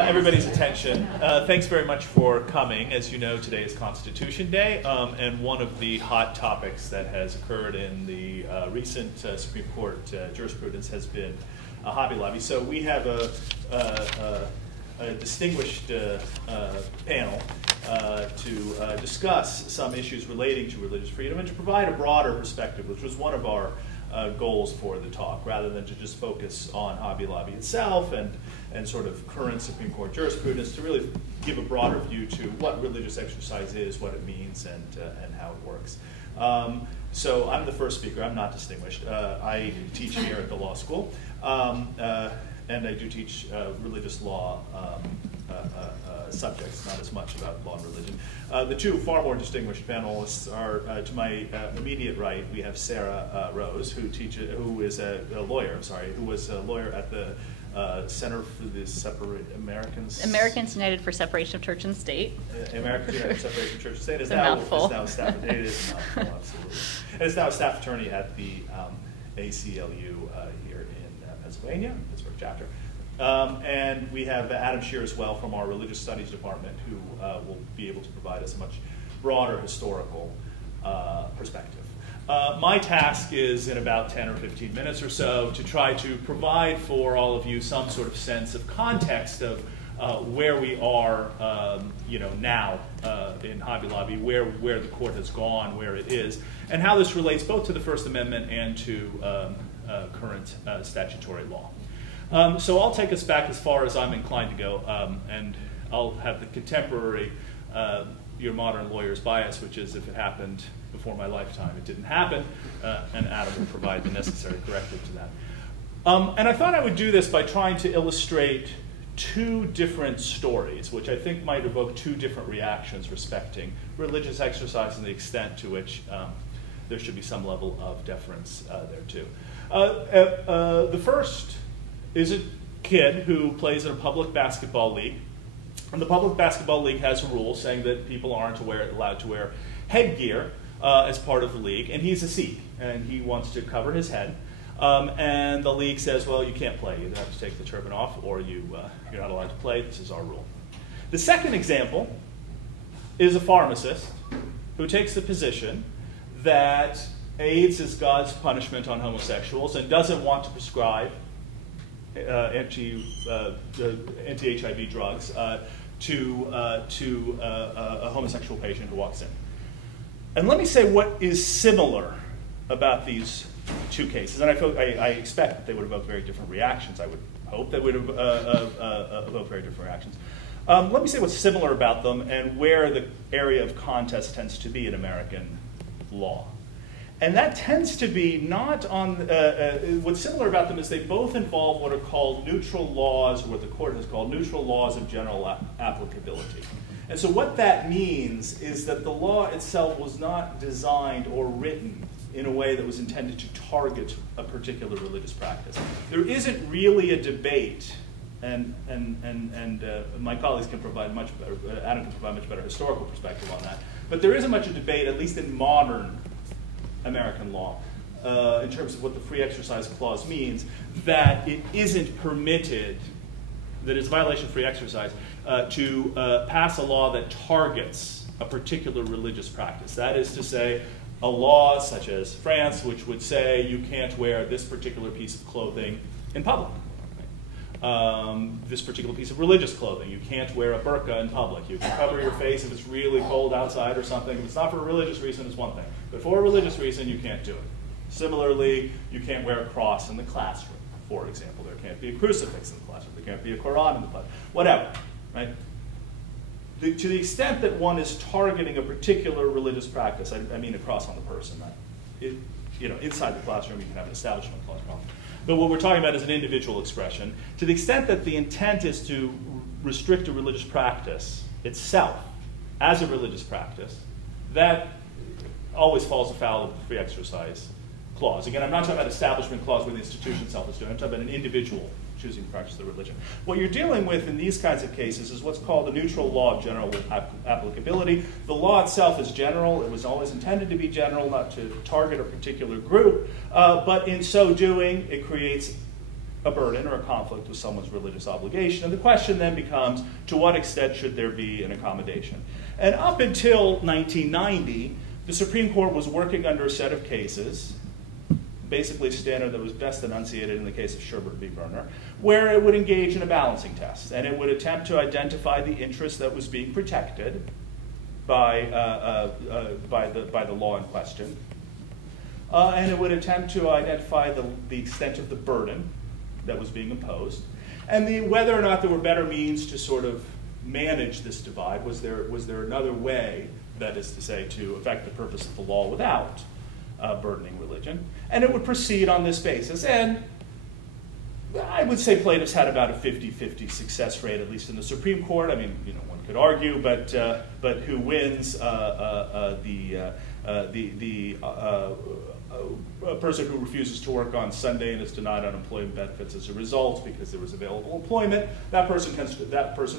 Everybody's attention. Thanks very much for coming. As you know, today is Constitution Day, and one of the hot topics that has occurred in the recent Supreme Court jurisprudence has been Hobby Lobby. So we have a distinguished panel to discuss some issues relating to religious freedom and to provide a broader perspective, which was one of our goals for the talk, rather than to just focus on Hobby Lobby itself and sort of current Supreme Court jurisprudence, to really give a broader view to what religious exercise is, what it means, and how it works. So I'm the first speaker. I'm not distinguished. I teach here at the law school, and I do teach religious law subjects, not as much about law and religion. The two far more distinguished panelists are, to my immediate right, we have Sara Rose, who is a lawyer, who was a lawyer at the Center for the Americans United for Separation of Church and State. Americans United for Separation of Church and State is now a mouthful. It is a mouthful, absolutely. And is now a staff attorney at the ACLU here in Pennsylvania, Pittsburgh chapter. And we have Adam Shear as well from our Religious Studies Department, who will be able to provide us a much broader historical perspective. My task is, in about 10 or 15 minutes or so, to try to provide for all of you some sort of sense of context of where we are now in Hobby Lobby, where the court has gone, where it is, and how this relates both to the First Amendment and to current statutory law. So I'll take us back as far as I'm inclined to go, and I'll have the contemporary, your modern lawyer's bias, which is if it happened before my lifetime, it didn't happen, and Adam will provide the necessary corrective to that. And I thought I would do this by trying to illustrate two different stories, which I think might evoke two different reactions respecting religious exercise and the extent to which there should be some level of deference there too. The first is a kid who plays in a public basketball league. And the public basketball league has a rule saying that people aren't allowed to wear headgear as part of the league. And he's a Sikh, and he wants to cover his head. And the league says, well, you can't play. You have to take the turban off, or you're not allowed to play. This is our rule. The second example is a pharmacist who takes the position that AIDS is God's punishment on homosexuals and doesn't want to prescribe anti-HIV drugs to a homosexual patient who walks in. And let me say what is similar about these two cases. And I expect that they would evoke very different reactions. I would hope they would evoke very different reactions. Let me say what's similar about them and where the area of contest tends to be in American law. And that tends to be not on, what's similar about them is they both involve what are called neutral laws, or what the court has called neutral laws of general applicability. And so what that means is that the law itself was not designed or written in a way that was intended to target a particular religious practice. There isn't really a debate, and my colleagues can provide much better, Adam can provide much better historical perspective on that, but there isn't much of a debate, at least in modern American law, in terms of what the free exercise clause means, that it isn't permitted, that it's a violation of free exercise, to pass a law that targets a particular religious practice. That is to say, a law such as France, which would say you can't wear this particular piece of clothing in public. This particular piece of religious clothing. You can't wear a burqa in public. You can cover your face if it's really cold outside or something. If it's not for a religious reason, it's one thing. But for a religious reason, you can't do it. Similarly, you can't wear a cross in the classroom, for example. There can't be a crucifix in the classroom. There can't be a Quran in the classroom. Whatever, right? To the extent that one is targeting a particular religious practice, I mean a cross on the person, right? Inside the classroom, you can have an establishment clause problem. But what we're talking about is an individual expression. To the extent that the intent is to restrict a religious practice itself as a religious practice, that always falls afoul of the free exercise clause. Again, I'm not talking about establishment clause where the institution itself is doing it. I'm talking about an individual choosing to practice the religion. What you're dealing with in these kinds of cases is what's called a neutral law of general applicability. The law itself is general. It was always intended to be general, not to target a particular group. But in so doing, it creates a burden or a conflict with someone's religious obligation. And the question then becomes, to what extent should there be an accommodation? And up until 1990, the Supreme Court was working under a set of cases, basically a standard that was best enunciated in the case of Shear v. Berner, where it would engage in a balancing test, and it would attempt to identify the interest that was being protected by the law in question, and it would attempt to identify the extent of the burden that was being imposed, and whether or not there were better means to sort of manage this divide. Was there another way, that is to say, to effect the purpose of the law without burdening religion? And it would proceed on this basis. And I would say plaintiffs had about a 50-50 success rate, at least in the Supreme Court. I mean, one could argue, but who wins? A person who refuses to work on Sunday and is denied unemployment benefits as a result because there was available employment, that person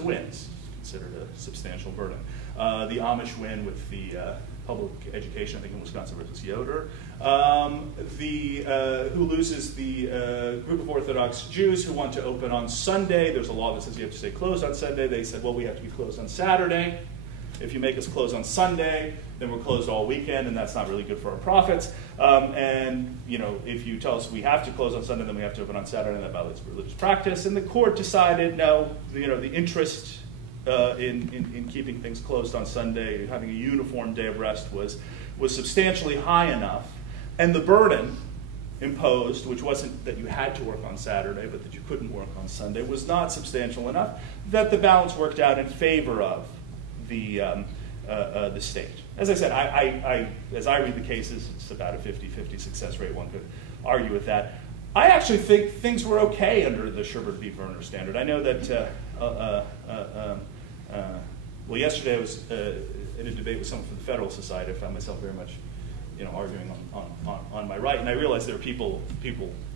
wins. Considered a substantial burden. The Amish win with the public education, I think in Wisconsin versus Yoder. Who loses the group of Orthodox Jews who want to open on Sunday. There's a law that says you have to stay closed on Sunday. They said, well, we have to be closed on Saturday. If you make us close on Sunday, then we're closed all weekend, and that's not really good for our profits. And if you tell us we have to close on Sunday, then we have to open on Saturday, and that violates religious practice. And the court decided, no, the interest in keeping things closed on Sunday, having a uniform day of rest, was substantially high enough, and the burden imposed, which wasn't that you had to work on Saturday, but that you couldn't work on Sunday, was not substantial enough that the balance worked out in favor of the state. As I said, as I read the cases, it's about a 50-50 success rate. One could argue with that. I actually think things were okay under the Shear v. Berner standard. I know that, well, yesterday I was in a debate with someone from the Federal Society. I found myself very much, arguing on my right, and I realized there are people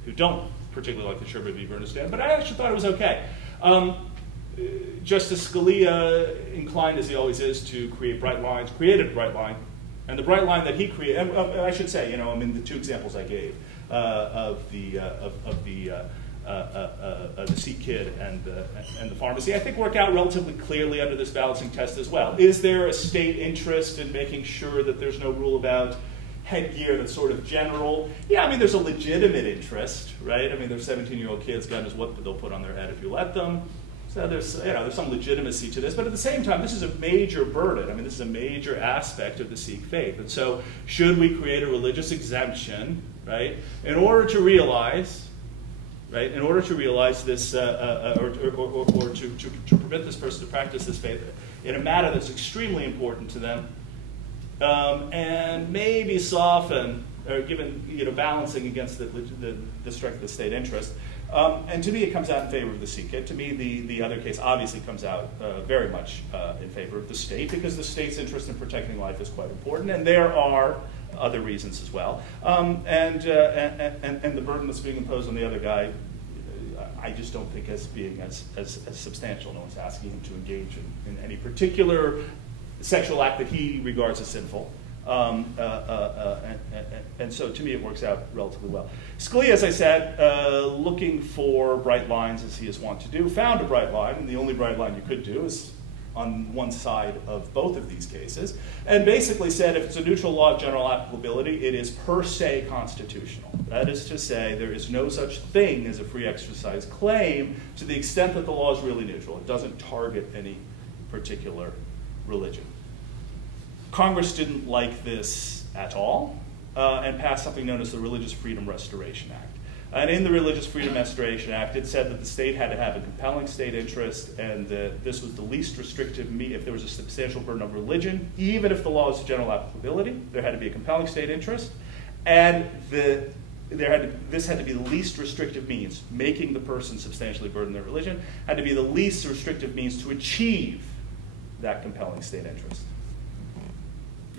who don't particularly like the Shear v. Berner standard, but I actually thought it was okay. Justice Scalia, inclined as he always is to create bright lines, created a bright line, and the bright line that he created, and I should say, the two examples I gave of the Sikh kid and the pharmacy, I think work out relatively clearly under this balancing test as well. Is there a state interest in making sure that there's no rule about headgear that's sort of general? Yeah, there's a legitimate interest, right? There's 17-year-old kids, God knows what they'll put on their head if you let them. So there's some legitimacy to this, but at the same time, this is a major burden. This is a major aspect of the Sikh faith. And so should we create a religious exemption, right, in order to realize this, or to permit this person to practice this faith in a matter that's extremely important to them, and maybe soften, or given, balancing against the strength of the state interest. And to me, it comes out in favor of the Sikh kid. To me, the other case obviously comes out very much in favor of the state, because the state's interest in protecting life is quite important, and there are other reasons as well. And the burden that's being imposed on the other guy, I just don't think as being as substantial. No one's asking him to engage in any particular sexual act that he regards as sinful. And so to me it works out relatively well. Scalia, as I said, looking for bright lines as he is wont to do, found a bright line, and the only bright line you could do is on one side of both of these cases, and basically said if it's a neutral law of general applicability, it is per se constitutional. That is to say, there is no such thing as a free exercise claim to the extent that the law is really neutral. It doesn't target any particular religion. Congress didn't like this at all and passed something known as the Religious Freedom Restoration Act. And in the Religious Freedom Restoration Act, it said that the state had to have a compelling state interest, and that this was the least restrictive if there was a substantial burden of religion, even if the law is general applicability, there had to be a compelling state interest, and this had to be the least restrictive means, making the person substantially burden their religion, had to be the least restrictive means to achieve that compelling state interest.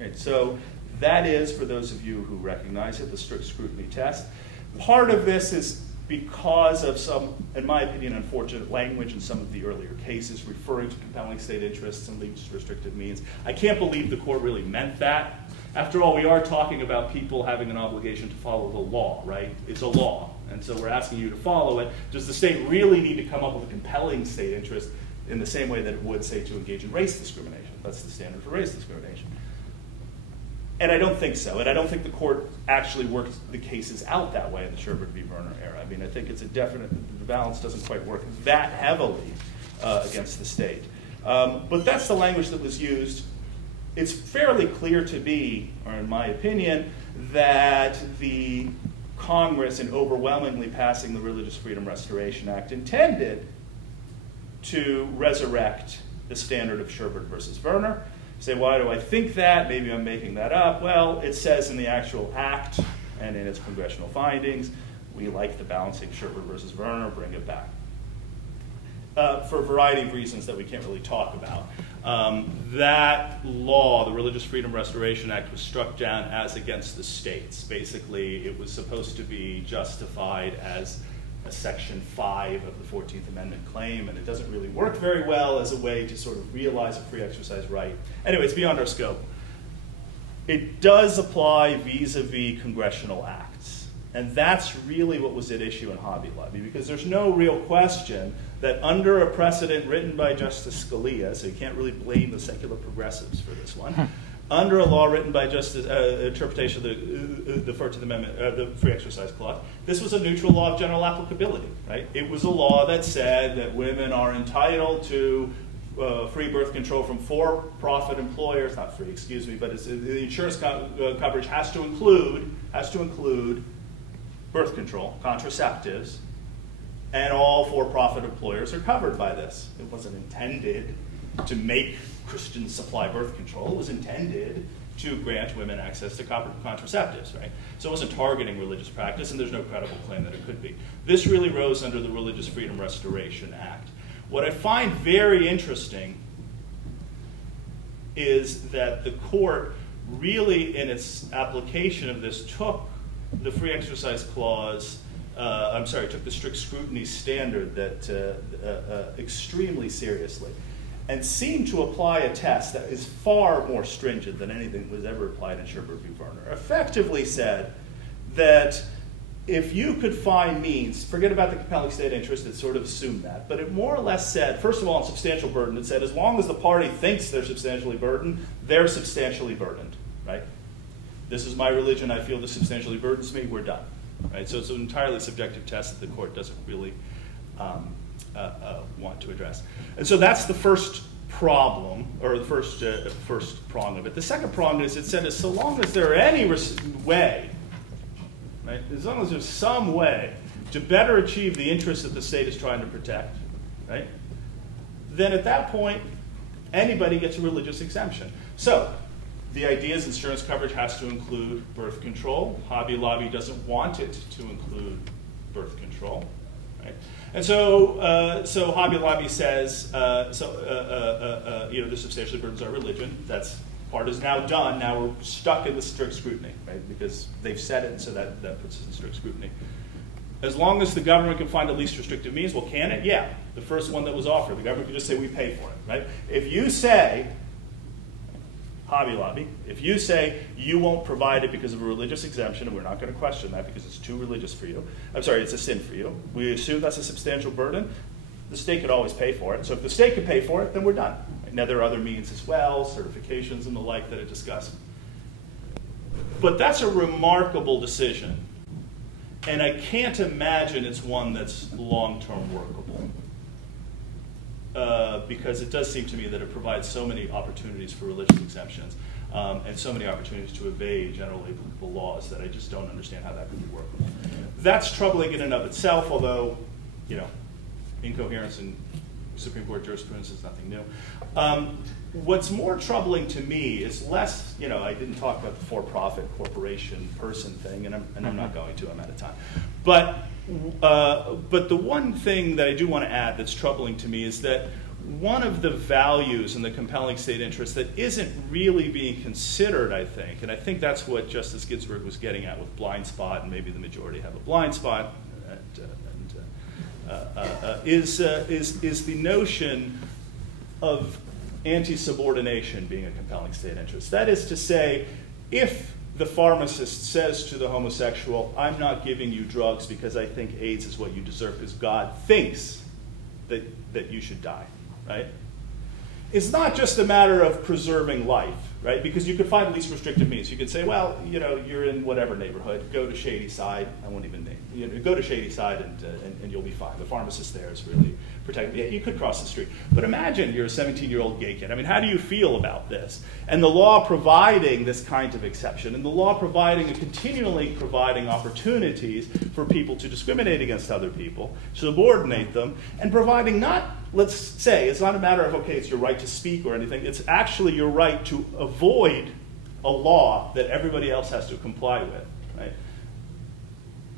Right, so that is, for those of you who recognize it, the strict scrutiny test. Part of this is because of some, in my opinion, unfortunate language in some of the earlier cases referring to compelling state interests and least restrictive means. I can't believe the court really meant that. After all, we are talking about people having an obligation to follow the law, right? It's a law. And so we're asking you to follow it. Does the state really need to come up with a compelling state interest in the same way that it would, say, to engage in race discrimination? That's the standard for race discrimination. And I don't think so. And I don't think the court actually worked the cases out that way in the Sherbert v. Werner era. I mean, I think it's a definite, the balance doesn't quite work that heavily against the state. But that's the language that was used. It's fairly clear to me, or in my opinion, that the Congress, in overwhelmingly passing the Religious Freedom Restoration Act, intended to resurrect the standard of Sherbert versus Werner. You say, why do I think that? Maybe I'm making that up. Well, it says in the actual act and in its congressional findings, we like the balancing Sherbert versus Werner, bring it back. For a variety of reasons that we can't really talk about. That law, the Religious Freedom Restoration Act, was struck down as against the states. Basically, it was supposed to be justified as a Section 5 of the 14th Amendment claim, and it doesn't really work very well as a way to sort of realize a free exercise right. Anyway, it's beyond our scope. It does apply vis-a-vis congressional acts, and that's really what was at issue in Hobby Lobby, because there's no real question that under a precedent written by Justice Scalia, so you can't really blame the secular progressives for this one, under a law written by Justice, interpretation of the 14th Amendment, the Free Exercise Clause, this was a neutral law of general applicability, right? It was a law that said that women are entitled to free birth control from for-profit employers, not free, excuse me, but it's, the insurance coverage has to include birth control, contraceptives, and all for-profit employers are covered by this. It wasn't intended to make Christians supply birth control. It was intended to grant women access to contraceptives, right? So it wasn't targeting religious practice, and there's no credible claim that it could be. This really rose under the Religious Freedom Restoration Act. What I find very interesting is that the court really, in its application of this, took the Free Exercise Clause, took the strict scrutiny standard that extremely seriously, and seemed to apply a test that is far more stringent than anything that was ever applied in Sherbert v. Werner. Effectively said that if you could find means, forget about the compelling state interest, it sort of assumed that, but it more or less said, first of all, on substantial burden, it said as long as the party thinks they're substantially burdened, they're substantially burdened, right? This is my religion, I feel this substantially burdens me, we're done, right? So it's an entirely subjective test that the court doesn't really want to address. And so that's the first problem, or the first prong of it. The second prong is it said, so long as there are any way, right, as long as there's some way to better achieve the interests that the state is trying to protect, right, then at that point, anybody gets a religious exemption. So the idea is insurance coverage has to include birth control. Hobby Lobby doesn't want it to include birth control, right? And so, so Hobby Lobby says, the substantially burdens our religion. That's part is now done. Now we're stuck in the strict scrutiny, right? Because they've said it, and so that puts us in strict scrutiny. As long as the government can find the least restrictive means, well, can it? Yeah. The first one that was offered, the government can just say we pay for it, right? If you say, Hobby Lobby, if you say you won't provide it because of a religious exemption, and we're not going to question that because it's too religious for you, I'm sorry, it's a sin for you, we assume that's a substantial burden, the state could always pay for it. So if the state could pay for it, then we're done. Now there are other means as well, certifications and the like that I discussed. But that's a remarkable decision. And I can't imagine it's one that's long-term workable. Because it does seem to me that it provides so many opportunities for religious exemptions and so many opportunities to evade generally applicable laws that I just don't understand how that could be workable. That's troubling in and of itself, although, you know, incoherence in Supreme Court jurisprudence is nothing new. What's more troubling to me is less, you know, I didn't talk about the for-profit corporation person thing, and I'm not going to, I'm out of time. But the one thing that I do want to add that's troubling to me is that one of the values in the compelling state interest that isn't really being considered, I think, and I think that's what Justice Ginsburg was getting at with blind spot, and maybe the majority have a blind spot, is the notion of anti-subordination being a compelling state interest. That is to say, if the pharmacist says to the homosexual, I'm not giving you drugs because I think AIDS is what you deserve, because God thinks that you should die, right? It's not just a matter of preserving life, right? Because you could find least restrictive means. You could say, well, you know, you're in whatever neighborhood, go to Shady Side. I won't even name. You know, go to Shady Side and you'll be fine. The pharmacist there is really protecting. Yeah, you could cross the street. But imagine you're a 17-year-old gay kid. I mean, how do you feel about this? And the law providing this kind of exception, and the law providing and continually providing opportunities for people to discriminate against other people, subordinate them, and providing not, let's say, it's not a matter of, okay, it's your right to speak or anything. It's actually your right to avoid a law that everybody else has to comply with, right?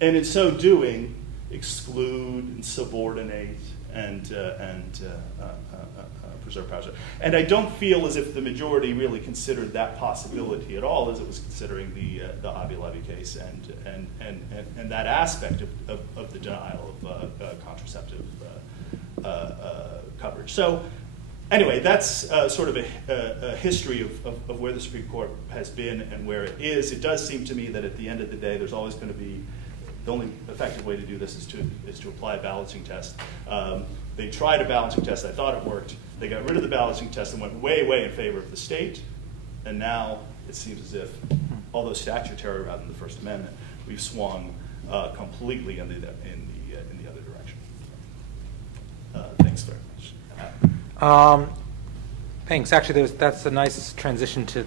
And in so doing, exclude and subordinate and preserve power. And I don't feel as if the majority really considered that possibility at all, as it was considering the Hobby Lobby case and that aspect of the denial of contraceptive coverage. So anyway, that's sort of a history of where the Supreme Court has been and where it is. It does seem to me that at the end of the day, there's always going to be, the only effective way to do this is to apply a balancing test. They tried a balancing test. I thought it worked. They got rid of the balancing test and went way, way in favor of the state. And now it seems as if, although statutory rather than the First Amendment, we've swung completely in the other direction. Thanks very much. Thanks. Actually, that's a nice transition to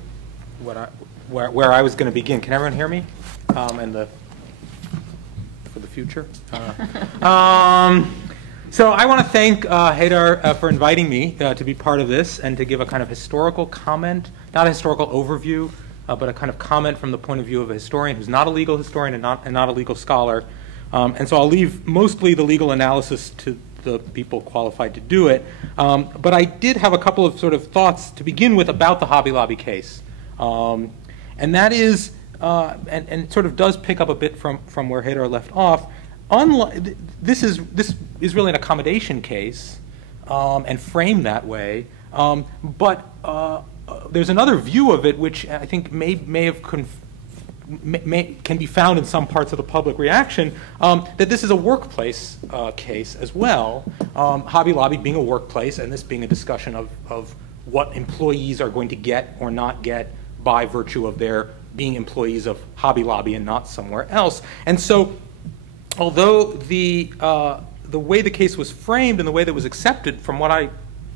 where I was going to begin. Can everyone hear me? For the future. So I want to thank Haider for inviting me to be part of this and to give a kind of historical comment, not a historical overview, but a kind of comment from the point of view of a historian who's not a legal historian and not a legal scholar. And so I'll leave mostly the legal analysis to the people qualified to do it. But I did have a couple of sort of thoughts to begin with about the Hobby Lobby case. And that is, and it sort of does pick up a bit from where Haider left off. This is really an accommodation case and framed that way. But there's another view of it which I think can be found in some parts of the public reaction, that this is a workplace case as well. Hobby Lobby being a workplace and this being a discussion of what employees are going to get or not get by virtue of their being employees of Hobby Lobby and not somewhere else. And so although the way the case was framed and the way that was accepted from what I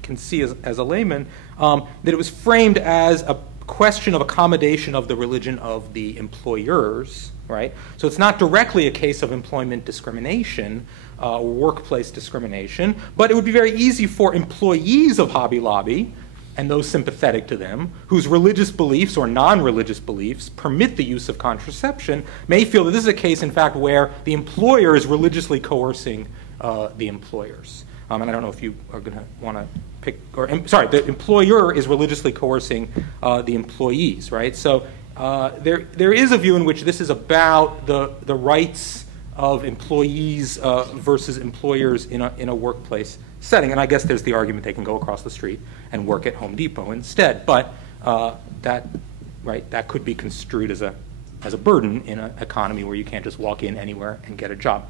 can see as a layman, that it was framed as a question of accommodation of the religion of the employers, right? So it's not directly a case of employment discrimination or workplace discrimination, but it would be very easy for employees of Hobby Lobby and those sympathetic to them, whose religious beliefs or non-religious beliefs permit the use of contraception, may feel that this is a case, in fact, where the employer is religiously coercing the employers. And I don't know if you are going to want to pick, or sorry, the employer is religiously coercing the employees, right? So there is a view in which this is about the rights of employees versus employers in a workplace setting. And I guess there's the argument they can go across the street and work at Home Depot instead. But that could be construed as a burden in an economy where you can't just walk in anywhere and get a job.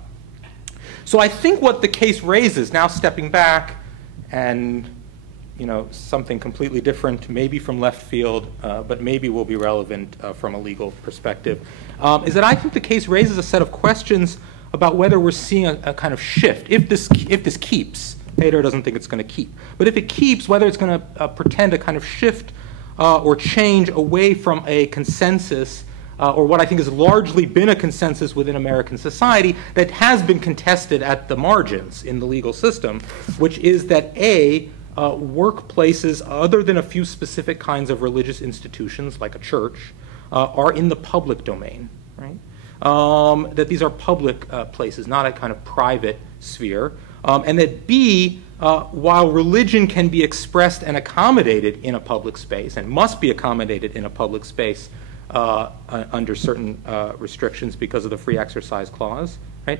So I think what the case raises, now stepping back and something completely different, maybe from left field, but maybe will be relevant from a legal perspective, is that I think the case raises a set of questions about whether we're seeing a kind of shift. If this keeps, Haider doesn't think it's going to keep, but if it keeps, whether it's going to pretend a kind of shift or change away from a consensus, or what I think has largely been a consensus within American society that has been contested at the margins in the legal system, which is that workplaces, other than a few specific kinds of religious institutions like a church, are in the public domain, right? That these are public places, not a kind of private sphere, and that B, while religion can be expressed and accommodated in a public space and must be accommodated in a public space under certain restrictions because of the free exercise clause, right?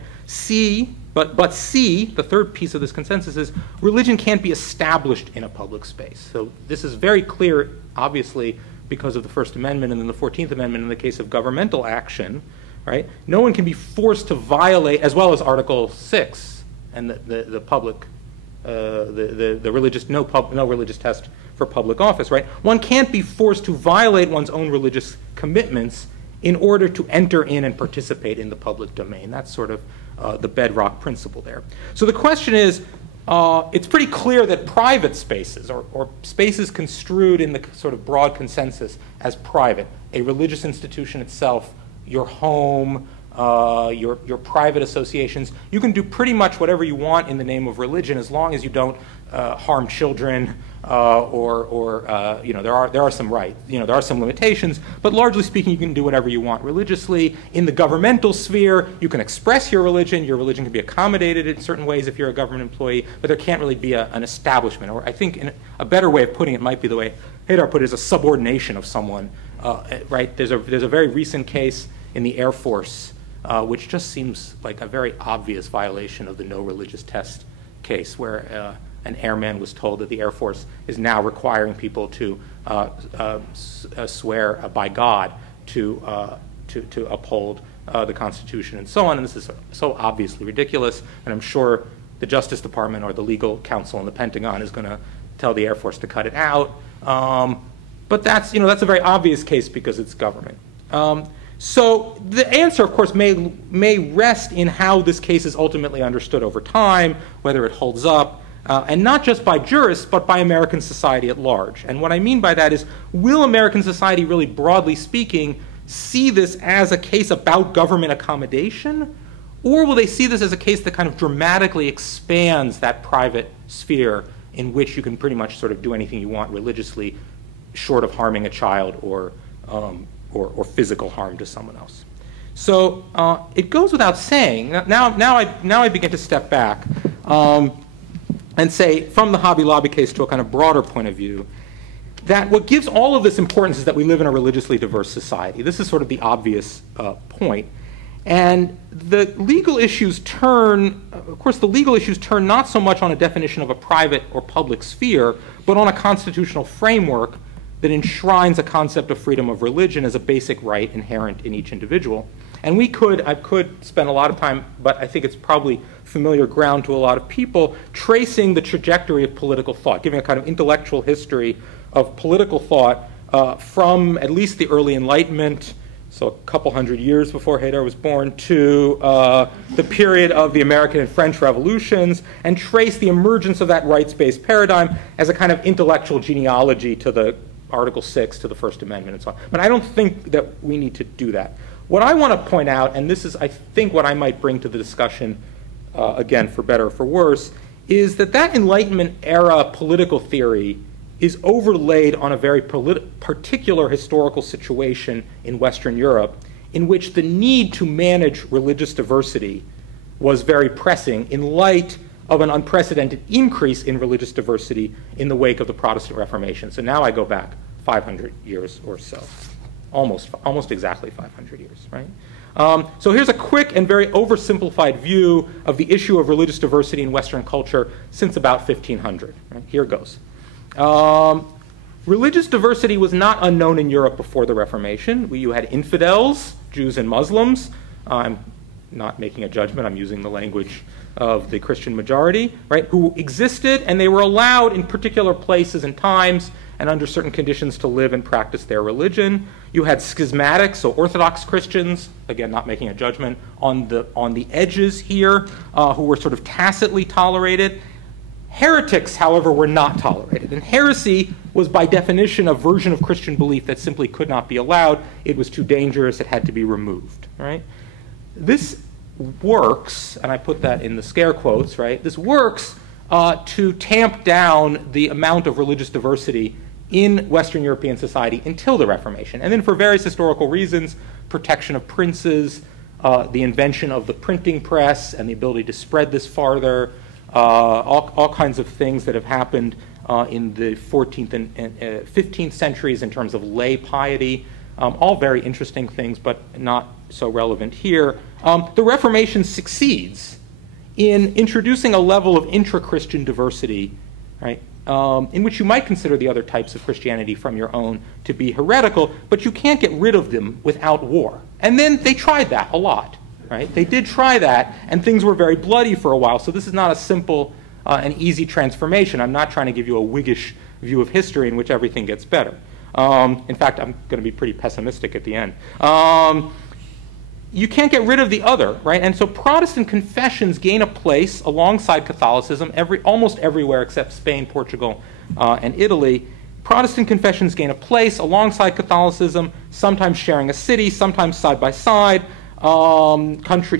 But C, the third piece of this consensus is religion can't be established in a public space. So this is very clear, obviously, because of the First Amendment and then the 14th Amendment in the case of governmental action, right? No one can be forced to violate, as well as Article 6 and the public, the religious, no religious test for public office, right? One can't be forced to violate one's own religious commitments in order to enter in and participate in the public domain. That's sort of the bedrock principle there. So the question is, it's pretty clear that private spaces, or spaces construed in the sort of broad consensus as private, a religious institution itself, your home, your private associations, you can do pretty much whatever you want in the name of religion as long as you don't harm children, there are some rights, there are some limitations, but largely speaking, you can do whatever you want religiously. In the governmental sphere, you can express your religion can be accommodated in certain ways if you're a government employee, but there can't really be an establishment, or I think a better way of putting it might be the way Haider put it, is a subordination of someone, right? There's a very recent case in the Air Force, which just seems like a very obvious violation of the no religious test case, where an airman was told that the Air Force is now requiring people to swear by God to uphold the Constitution and so on. And this is so obviously ridiculous. And I'm sure the Justice Department or the legal counsel in the Pentagon is going to tell the Air Force to cut it out. But that's a very obvious case because it's government. So the answer, of course, may rest in how this case is ultimately understood over time, whether it holds up. And not just by jurists, but by American society at large. And what I mean by that is, will American society really, broadly speaking, see this as a case about government accommodation? Or will they see this as a case that kind of dramatically expands that private sphere in which you can pretty much sort of do anything you want religiously, short of harming a child or physical harm to someone else? So it goes without saying, now I begin to step back and say, from the Hobby Lobby case to a kind of broader point of view, that what gives all of this importance is that we live in a religiously diverse society. This is sort of the obvious point. And the legal issues turn not so much on a definition of a private or public sphere, but on a constitutional framework that enshrines a concept of freedom of religion as a basic right inherent in each individual. And I could spend a lot of time, but I think it's probably familiar ground to a lot of people, tracing the trajectory of political thought, giving a kind of intellectual history of political thought from at least the early Enlightenment, so a couple hundred years before Haider was born, to the period of the American and French revolutions, and trace the emergence of that rights-based paradigm as a kind of intellectual genealogy to the Article 6, to the First Amendment, and so on. But I don't think that we need to do that. What I want to point out, and this is, I think, what I might bring to the discussion, again, for better or for worse, is that Enlightenment era political theory is overlaid on a very particular historical situation in Western Europe, in which the need to manage religious diversity was very pressing in light of an unprecedented increase in religious diversity in the wake of the Protestant Reformation. So now I go back 500 years or so. Almost exactly 500 years, right? So here's a quick and very oversimplified view of the issue of religious diversity in Western culture since about 1500. Right? Here goes. Religious diversity was not unknown in Europe before the Reformation. You had infidels, Jews and Muslims. I'm not making a judgment. I'm using the language of the Christian majority, right, who existed, and they were allowed in particular places and times and under certain conditions to live and practice their religion. You had schismatics, so Orthodox Christians, again, not making a judgment, on the edges here, who were sort of tacitly tolerated. Heretics, however, were not tolerated. And heresy was by definition a version of Christian belief that simply could not be allowed. It was too dangerous. It had to be removed, right? This works, and I put that in the scare quotes, right? This works to tamp down the amount of religious diversity in Western European society until the Reformation. And then for various historical reasons, protection of princes, the invention of the printing press and the ability to spread this farther, all kinds of things that have happened in the 14th and 15th centuries in terms of lay piety, all very interesting things, but not so relevant here. The Reformation succeeds in introducing a level of intra-Christian diversity, right? In which you might consider the other types of Christianity from your own to be heretical, but you can't get rid of them without war. And then they tried that a lot, right? They did try that, and things were very bloody for a while. So this is not a simple and easy transformation. I'm not trying to give you a Whiggish view of history in which everything gets better. In fact, I'm going to be pretty pessimistic at the end. You can't get rid of the other, right? And so Protestant confessions gain a place alongside Catholicism almost everywhere except Spain, Portugal, and Italy. Protestant confessions gain a place alongside Catholicism, sometimes sharing a city, sometimes side by side,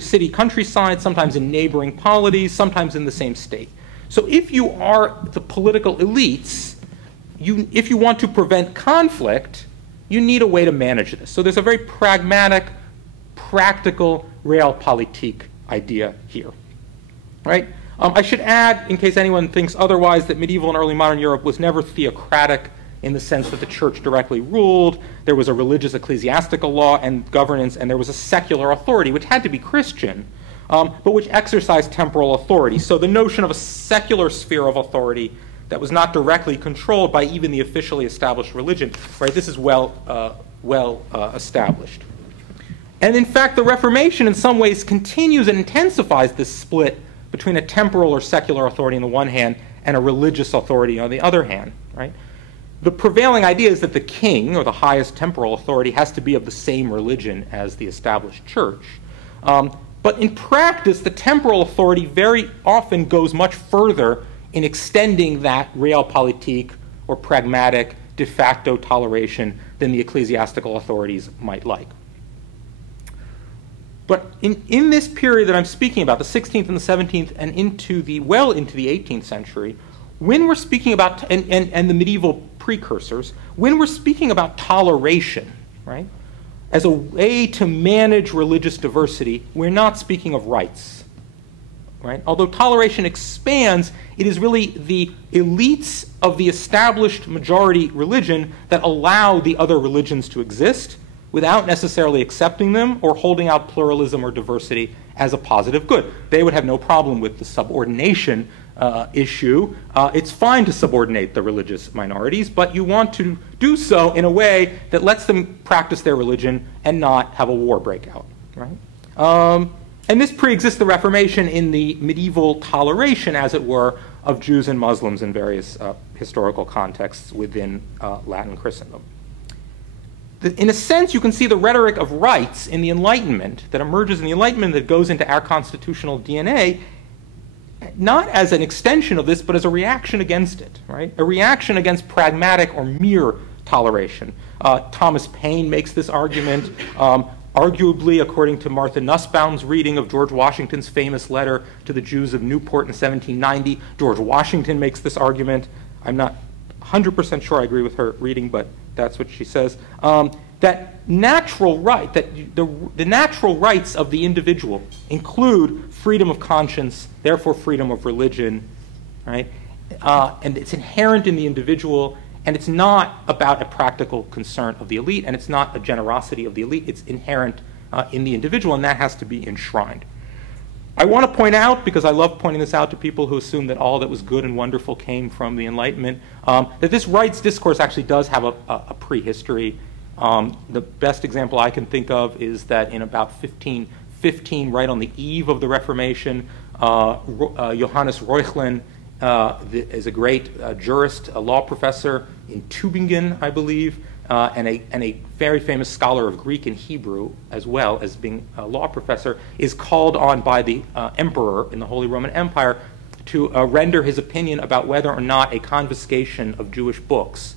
city, countryside, sometimes in neighboring polities, sometimes in the same state. So if you are the political elites, if you want to prevent conflict, you need a way to manage this. So there's a very pragmatic, practical realpolitik idea here, right? I should add, in case anyone thinks otherwise, that medieval and early modern Europe was never theocratic in the sense that the church directly ruled. There was a religious ecclesiastical law and governance, and there was a secular authority, which had to be Christian, but which exercised temporal authority. So the notion of a secular sphere of authority that was not directly controlled by even the officially established religion, right? This is well established. And in fact, the Reformation in some ways continues and intensifies this split between a temporal or secular authority on the one hand and a religious authority on the other hand, right? The prevailing idea is that the king, or the highest temporal authority, has to be of the same religion as the established church. But in practice, the temporal authority very often goes much further in extending that realpolitik or pragmatic de facto toleration than the ecclesiastical authorities might like. But in this period that I'm speaking about, the 16th and the 17th and into the 18th century, when we're speaking about, and the medieval precursors, when we're speaking about toleration, right, as a way to manage religious diversity, we're not speaking of rights, right? Although toleration expands, it is really the elites of the established majority religion that allow the other religions to exist without necessarily accepting them or holding out pluralism or diversity as a positive good. They would have no problem with the subordination issue. It's fine to subordinate the religious minorities, but you want to do so in a way that lets them practice their religion and not have a war break out, right? And this pre-exists the Reformation in the medieval toleration, as it were, of Jews and Muslims in various historical contexts within Latin Christendom. In a sense, you can see the rhetoric of rights in the Enlightenment that emerges in the Enlightenment that goes into our constitutional DNA, not as an extension of this, but as a reaction against it, right? A reaction against pragmatic or mere toleration. Thomas Paine makes this argument. Arguably, according to Martha Nussbaum's reading of George Washington's famous letter to the Jews of Newport in 1790, George Washington makes this argument. I'm not 100% sure I agree with her reading, but that's what she says. That natural right, that the natural rights of the individual include freedom of conscience, therefore freedom of religion, right? And it's inherent in the individual, and it's not about a practical concern of the elite, and it's not a generosity of the elite. It's inherent in the individual, and that has to be enshrined. I want to point out, because I love pointing this out to people who assume that all that was good and wonderful came from the Enlightenment, that this rights discourse actually does have a prehistory. The best example I can think of is that in about 1515, right on the eve of the Reformation, Johannes Reuchlin is a great jurist, a law professor in Tübingen, I believe, and a very famous scholar of Greek and Hebrew, as well as being a law professor, is called on by the emperor in the Holy Roman Empire to render his opinion about whether or not a confiscation of Jewish books,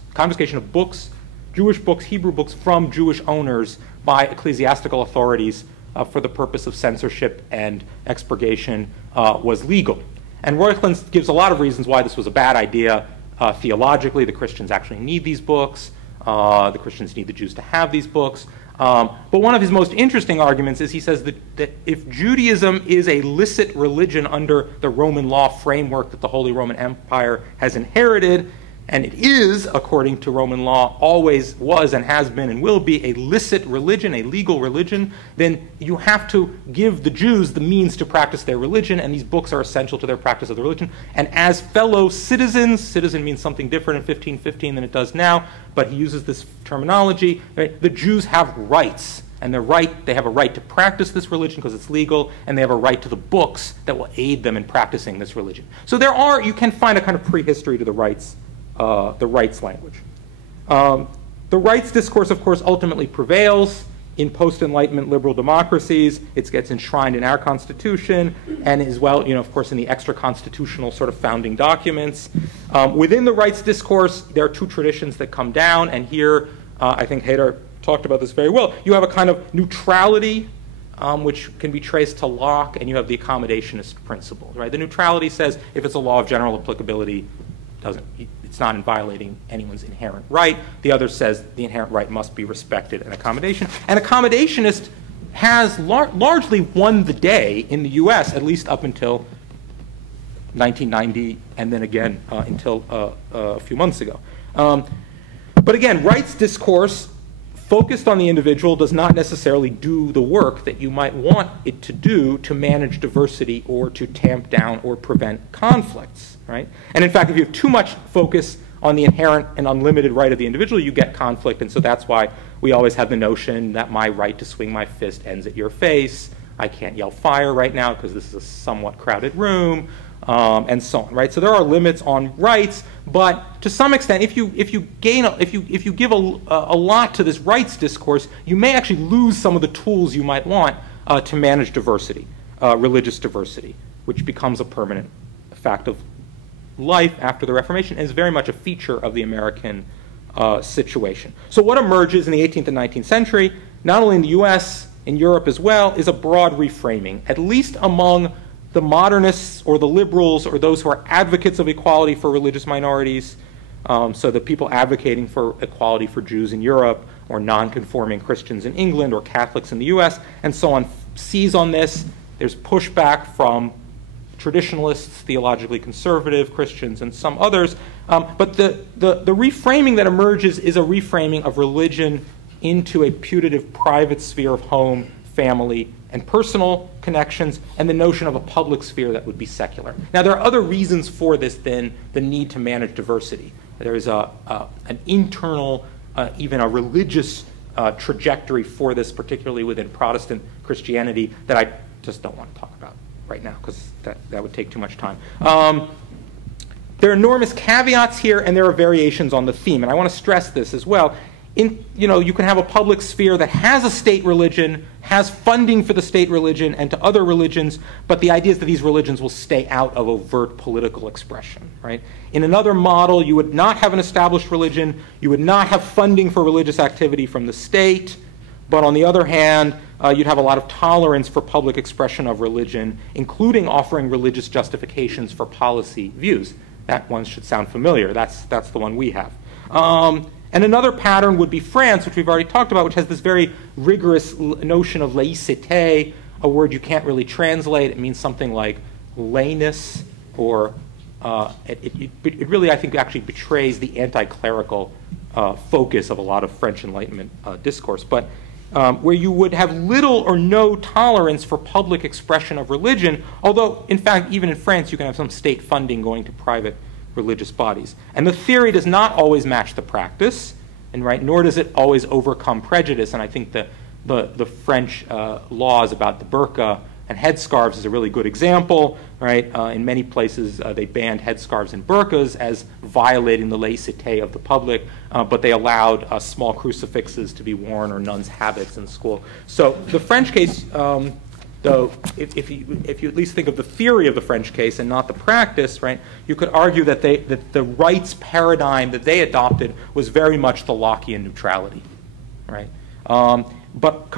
Jewish books, Hebrew books from Jewish owners by ecclesiastical authorities for the purpose of censorship and expurgation was legal. And Reuchlin gives a lot of reasons why this was a bad idea. Theologically, the Christians actually need these books. The Christians need the Jews to have these books. But one of his most interesting arguments is he says that if Judaism is a licit religion under the Roman law framework that the Holy Roman Empire has inherited, and it is, according to Roman law, always was and has been and will be a licit religion, a legal religion, then you have to give the Jews the means to practice their religion, and these books are essential to their practice of the religion. And as fellow citizens, citizen means something different in 1515 than it does now, but he uses this terminology, right? The Jews have rights, and they have a right to practice this religion because it's legal, and they have a right to the books that will aid them in practicing this religion. So you can find a kind of prehistory to the rights language. The rights discourse, of course, ultimately prevails in post-Enlightenment liberal democracies. It gets enshrined in our Constitution and as well, of course, in the extra-constitutional sort of founding documents. Within the rights discourse, there are two traditions that come down, and here I think Haider talked about this very well. You have a kind of neutrality, which can be traced to Locke, and you have the accommodationist principle. Right? The neutrality says if it's a law of general applicability, it's not in violating anyone's inherent right. The other says the inherent right must be respected and accommodation. And accommodationist has largely won the day in the U.S., at least up until 1990, and then again until a few months ago. But again, rights discourse focused on the individual does not necessarily do the work that you might want it to do to manage diversity or to tamp down or prevent conflicts, right? And in fact, if you have too much focus on the inherent and unlimited right of the individual, you get conflict, and so that's why we always have the notion that my right to swing my fist ends at your face. I can't yell fire right now because this is a somewhat crowded room, and so on, right? So there are limits on rights, but to some extent, if you give a lot to this rights discourse, you may actually lose some of the tools you might want to manage diversity, religious diversity, which becomes a permanent fact of life after the Reformation and is very much a feature of the American situation. So what emerges in the 18th and 19th century, not only in the US, in Europe as well, is a broad reframing, at least among the modernists or the liberals or those who are advocates of equality for religious minorities, so the people advocating for equality for Jews in Europe or non-conforming Christians in England or Catholics in the US and so on, seize on this. There's pushback from traditionalists, theologically conservative Christians, and some others. But the reframing that emerges is a reframing of religion into a putative private sphere of home, family, and personal connections, and the notion of a public sphere that would be secular. Now, there are other reasons for this than the need to manage diversity. There is an internal, even a religious trajectory for this, particularly within Protestant Christianity, that I just don't want to talk about right now because that would take too much time. There are enormous caveats here, and there are variations on the theme, and I want to stress this as well. You can have a public sphere that has a state religion, has funding for the state religion and to other religions, but the idea is that these religions will stay out of overt political expression, right? In another model, you would not have an established religion, you would not have funding for religious activity from the state, but on the other hand, you'd have a lot of tolerance for public expression of religion, including offering religious justifications for policy views. That one should sound familiar. That's the one we have. And another pattern would be France, which we've already talked about, which has this very rigorous notion of laïcité, a word you can't really translate. It means something like layness, or it really, I think, actually betrays the anti-clerical focus of a lot of French Enlightenment discourse. But where you would have little or no tolerance for public expression of religion, although, in fact, even in France, you can have some state funding going to private religious bodies. And the theory does not always match the practice, and nor does it always overcome prejudice. And I think the French laws about the burqa and headscarves is a really good example, right? In many places, they banned headscarves and burqas as violating the laïcité of the public, but they allowed small crucifixes to be worn or nuns' habits in school. So the French case, though, if you at least think of the theory of the French case and not the practice, right, you could argue that the rights paradigm that they adopted was very much the Lockean neutrality, right? But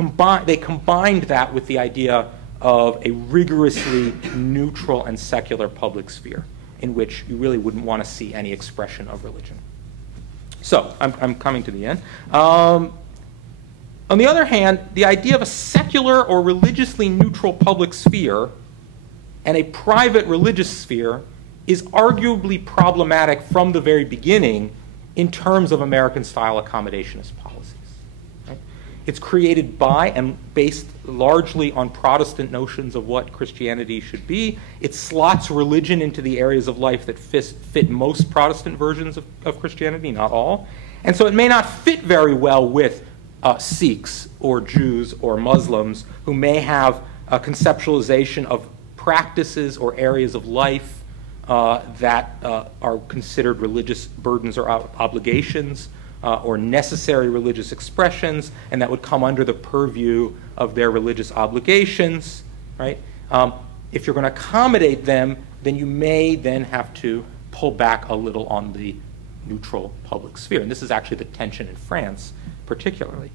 they combined that with the idea of a rigorously neutral and secular public sphere in which you really wouldn't want to see any expression of religion. So I'm coming to the end. On the other hand, the idea of a secular or religiously neutral public sphere and a private religious sphere is arguably problematic from the very beginning in terms of American-style accommodationist policies. Right? It's created by and based largely on Protestant notions of what Christianity should be. It slots religion into the areas of life that fit most Protestant versions of Christianity, not all. And so it may not fit very well with Sikhs or Jews or Muslims who may have a conceptualization of practices or areas of life that are considered religious burdens or obligations or necessary religious expressions, and that would come under the purview of their religious obligations, right? If you're going to accommodate them, then you may then have to pull back a little on the neutral public sphere. And this is actually the tension in France, particularly.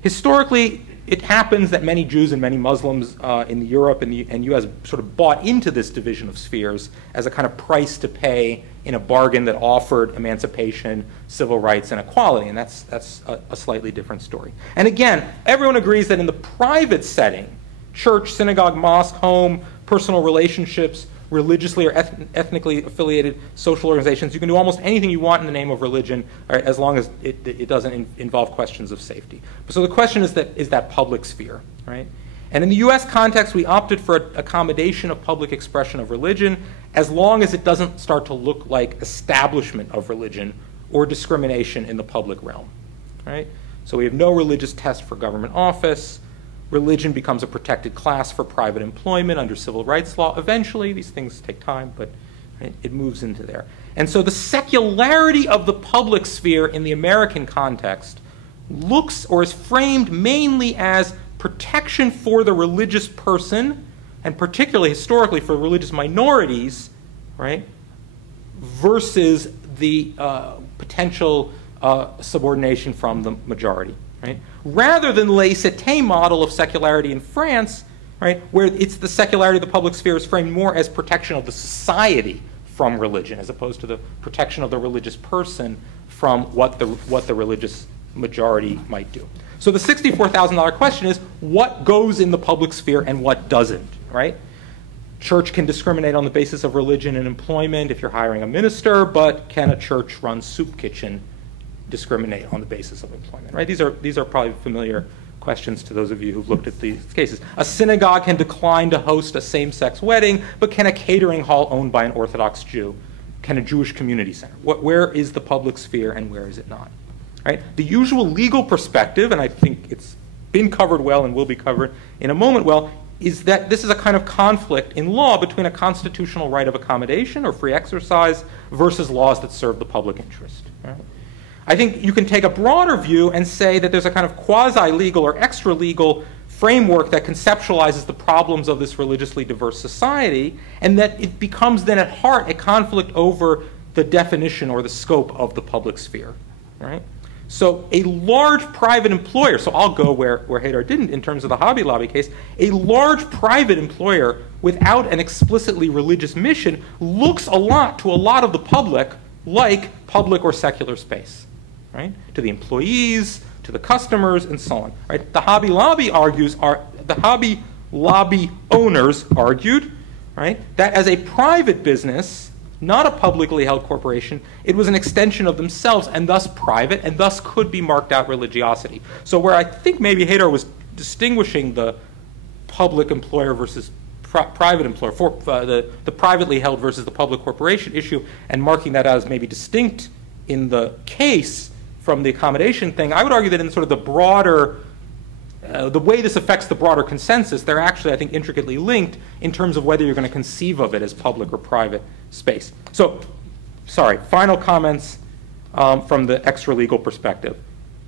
Historically, it happens that many Jews and many Muslims in Europe and U.S. sort of bought into this division of spheres as a kind of price to pay in a bargain that offered emancipation, civil rights, and equality. And that's a slightly different story. And again, everyone agrees that in the private setting, church, synagogue, mosque, home, personal relationships, religiously or ethnically affiliated social organizations, you can do almost anything you want in the name of religion, right, as long as it doesn't involve questions of safety. So the question is that public sphere, right? And in the US context, we opted for accommodation of public expression of religion as long as it doesn't start to look like establishment of religion or discrimination in the public realm, right? So we have no religious test for government office. Religion becomes a protected class for private employment under civil rights law. Eventually, these things take time, but right, it moves into there. And so the secularity of the public sphere in the American context looks or is framed mainly as protection for the religious person, and particularly historically for religious minorities, right, versus the potential subordination from the majority. Right? Rather than laissez-faire model of secularity in France, right, where it's the secularity of the public sphere is framed more as protection of the society from religion, as opposed to the protection of the religious person from what the religious majority might do. So the $64,000 question is, what goes in the public sphere and what doesn't, right? Church can discriminate on the basis of religion and employment if you're hiring a minister, but can a church-run soup kitchen discriminate on the basis of employment, right? These are probably familiar questions to those of you who've looked at these cases. A synagogue can decline to host a same-sex wedding, but can a catering hall owned by an Orthodox Jew? Can a Jewish community center? Where is the public sphere and where is it not? Right? The usual legal perspective, and I think it's been covered well and will be covered in a moment well, is that this is a kind of conflict in law between a constitutional right of accommodation or free exercise versus laws that serve the public interest. Right? I think you can take a broader view and say that there's a kind of quasi-legal or extra-legal framework that conceptualizes the problems of this religiously diverse society, and that it becomes then at heart a conflict over the definition or the scope of the public sphere. Right? So a large private employer, so I'll go where Haider didn't in terms of the Hobby Lobby case, a large private employer without an explicitly religious mission looks a lot to a lot of the public like public or secular space. Right? To the employees, to the customers, and so on. Right? The Hobby Lobby owners argued, right, that as a private business, not a publicly held corporation, it was an extension of themselves and thus private and thus could be marked out religiosity. So where I think maybe Haider was distinguishing the public employer versus private employer, for the privately held versus the public corporation issue, and marking that out as maybe distinct in the case from the accommodation thing, I would argue that in sort of the broader, the way this affects the broader consensus, they're actually, I think, intricately linked in terms of whether you're going to conceive of it as public or private space. So, sorry, final comments from the extra-legal perspective.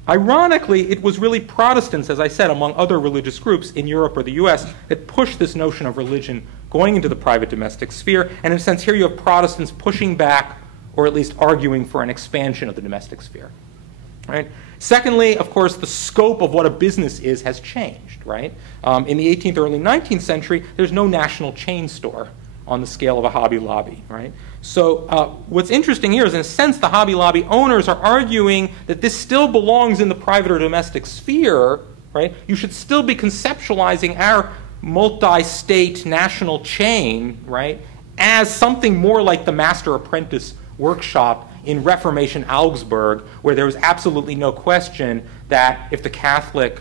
Ironically, it was really Protestants, as I said, among other religious groups in Europe or the US, that pushed this notion of religion going into the private domestic sphere. And in a sense, here you have Protestants pushing back, or at least arguing for an expansion of the domestic sphere. Right? Secondly, of course, the scope of what a business is has changed. Right? In the 18th, early 19th century, there's no national chain store on the scale of a Hobby Lobby. Right? So what's interesting here is, in a sense, the Hobby Lobby owners are arguing that this still belongs in the private or domestic sphere. Right? You should still be conceptualizing our multi-state national chain, right, as something more like the master-apprentice workshop in Reformation Augsburg, where there was absolutely no question that if the Catholic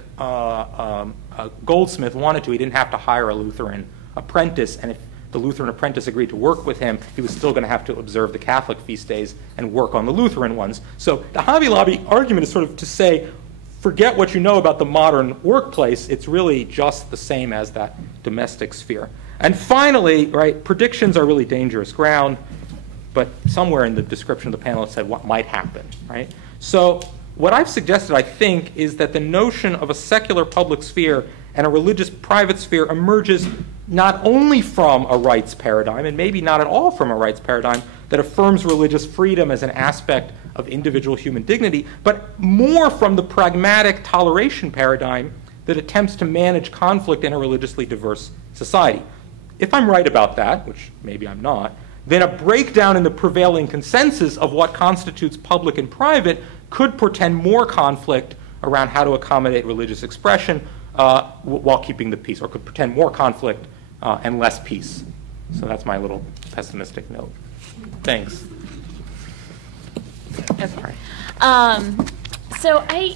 goldsmith wanted to, he didn't have to hire a Lutheran apprentice, and if the Lutheran apprentice agreed to work with him, he was still going to have to observe the Catholic feast days and work on the Lutheran ones. So the Hobby Lobby argument is sort of to say, forget what you know about the modern workplace. It's really just the same as that domestic sphere. And finally, right, predictions are really dangerous ground, but somewhere in the description of the panelist said what might happen, right? So what I've suggested, I think, is that the notion of a secular public sphere and a religious private sphere emerges not only from a rights paradigm, and maybe not at all from a rights paradigm that affirms religious freedom as an aspect of individual human dignity, but more from the pragmatic toleration paradigm that attempts to manage conflict in a religiously diverse society. If I'm right about that, which maybe I'm not, then a breakdown in the prevailing consensus of what constitutes public and private could portend more conflict around how to accommodate religious expression while keeping the peace, or could portend more conflict and less peace. So that's my little pessimistic note. Thanks. Okay. So I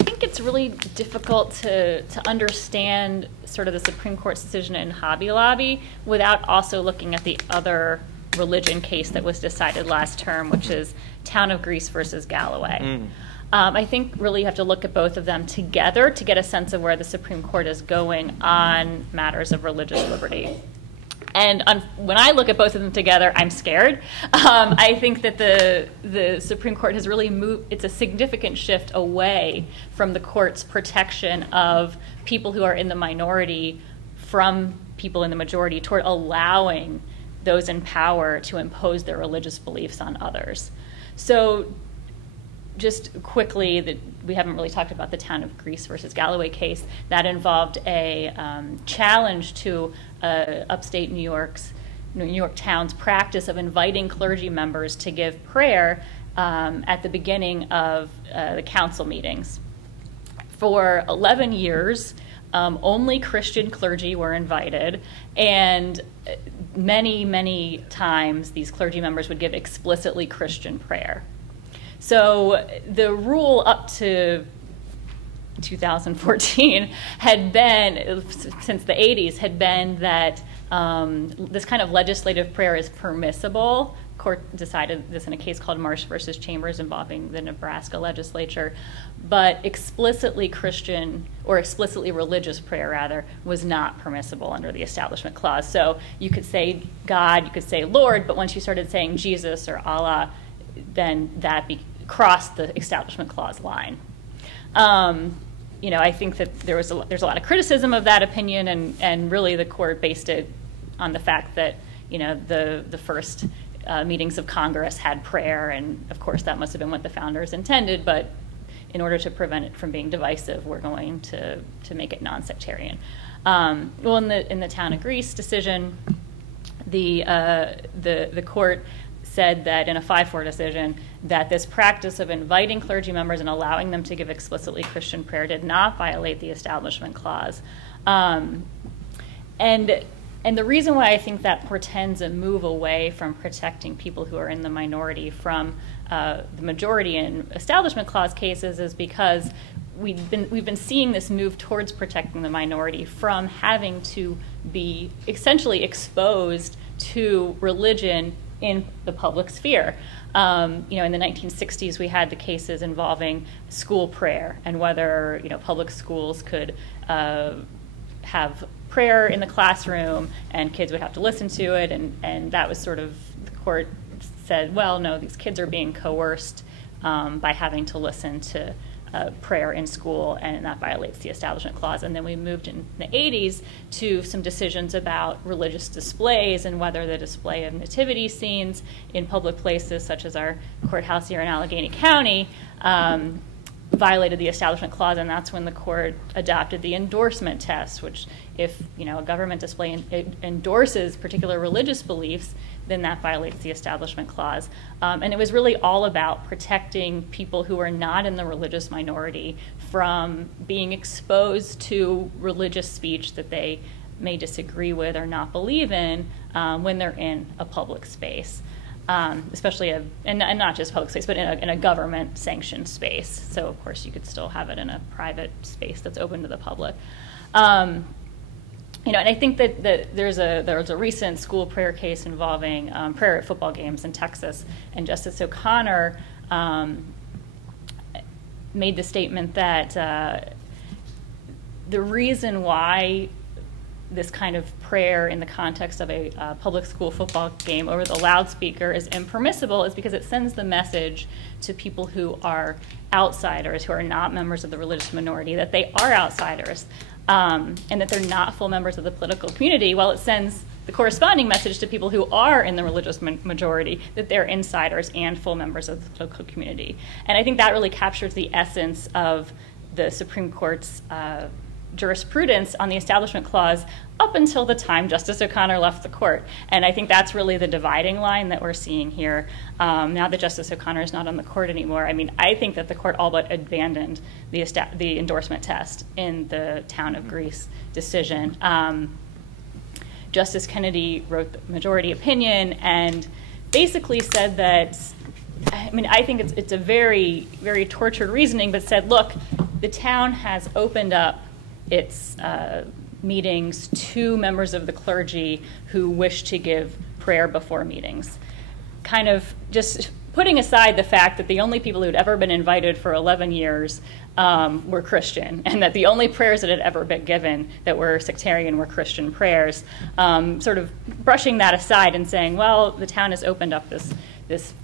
think it's really difficult to understand sort of the Supreme Court's decision in Hobby Lobby without also looking at the other religion case that was decided last term, which is Town of Greece versus Galloway. I think really you have to look at both of them together to get a sense of where the Supreme Court is going on matters of religious liberty. And when I look at both of them together, I'm scared. I think that the Supreme Court has really moved, it's a significant shift away from the court's protection of people who are in the minority from people in the majority toward allowing those in power to impose their religious beliefs on others. So just quickly, we haven't really talked about the Town of Greece versus Galloway case. That involved a challenge to upstate New York town's practice of inviting clergy members to give prayer at the beginning of the council meetings. For 11 years, only Christian clergy were invited, and many, many times these clergy members would give explicitly Christian prayer. So the rule up to 2014 had been, since the 80s, had been that this kind of legislative prayer is permissible. Court decided this in a case called Marsh versus Chambers involving the Nebraska legislature, but explicitly Christian, or explicitly religious prayer rather, was not permissible under the Establishment Clause. So you could say God, you could say Lord, but once you started saying Jesus or Allah, then that crossed the Establishment Clause line. I think that there's a lot of criticism of that opinion, and really the court based it on the fact that the first meetings of Congress had prayer, and of course that must have been what the founders intended, but in order to prevent it from being divisive, we're going to make it non-sectarian. Well, in the Town of Greece decision, the court said that in a 5-4 decision that this practice of inviting clergy members and allowing them to give explicitly Christian prayer did not violate the Establishment Clause. And the reason why I think that portends a move away from protecting people who are in the minority from the majority in Establishment Clause cases is because we've been seeing this move towards protecting the minority from having to be essentially exposed to religion in the public sphere. In the 1960s, we had the cases involving school prayer and whether public schools could have prayer in the classroom and kids would have to listen to it, and that was sort of, the court said, well, no, these kids are being coerced by having to listen to prayer in school, and that violates the Establishment Clause. And then we moved in the 80s to some decisions about religious displays and whether the display of nativity scenes in public places, such as our courthouse here in Allegheny County, violated the Establishment Clause, and that's when the court adopted the endorsement test, which if a government display endorses particular religious beliefs, then that violates the Establishment Clause. And it was really all about protecting people who are not in the religious minority from being exposed to religious speech that they may disagree with or not believe in when they're in a public space, especially and not just public space, but in a government-sanctioned space. So of course you could still have it in a private space that's open to the public. And I think that there was a recent school prayer case involving prayer at football games in Texas, and Justice O'Connor made the statement that the reason why this kind of prayer in the context of a public school football game over the loudspeaker is impermissible is because it sends the message to people who are outsiders, who are not members of the religious minority, that they are outsiders, and that they're not full members of the political community, while it sends the corresponding message to people who are in the religious majority, that they're insiders and full members of the political community. And I think that really captures the essence of the Supreme Court's jurisprudence on the Establishment Clause up until the time Justice O'Connor left the court. And I think that's really the dividing line that we're seeing here. Now that Justice O'Connor is not on the court anymore, I mean, I think that the court all but abandoned the endorsement test in the Town of Greece decision. Justice Kennedy wrote the majority opinion and basically said that, I mean, I think it's a very, very tortured reasoning, but said, look, the town has opened up its meetings to members of the clergy who wish to give prayer before meetings. Kind of just putting aside the fact that the only people who'd ever been invited for 11 years were Christian, and that the only prayers that had ever been given that were sectarian were Christian prayers, sort of brushing that aside and saying, well, the town has opened up this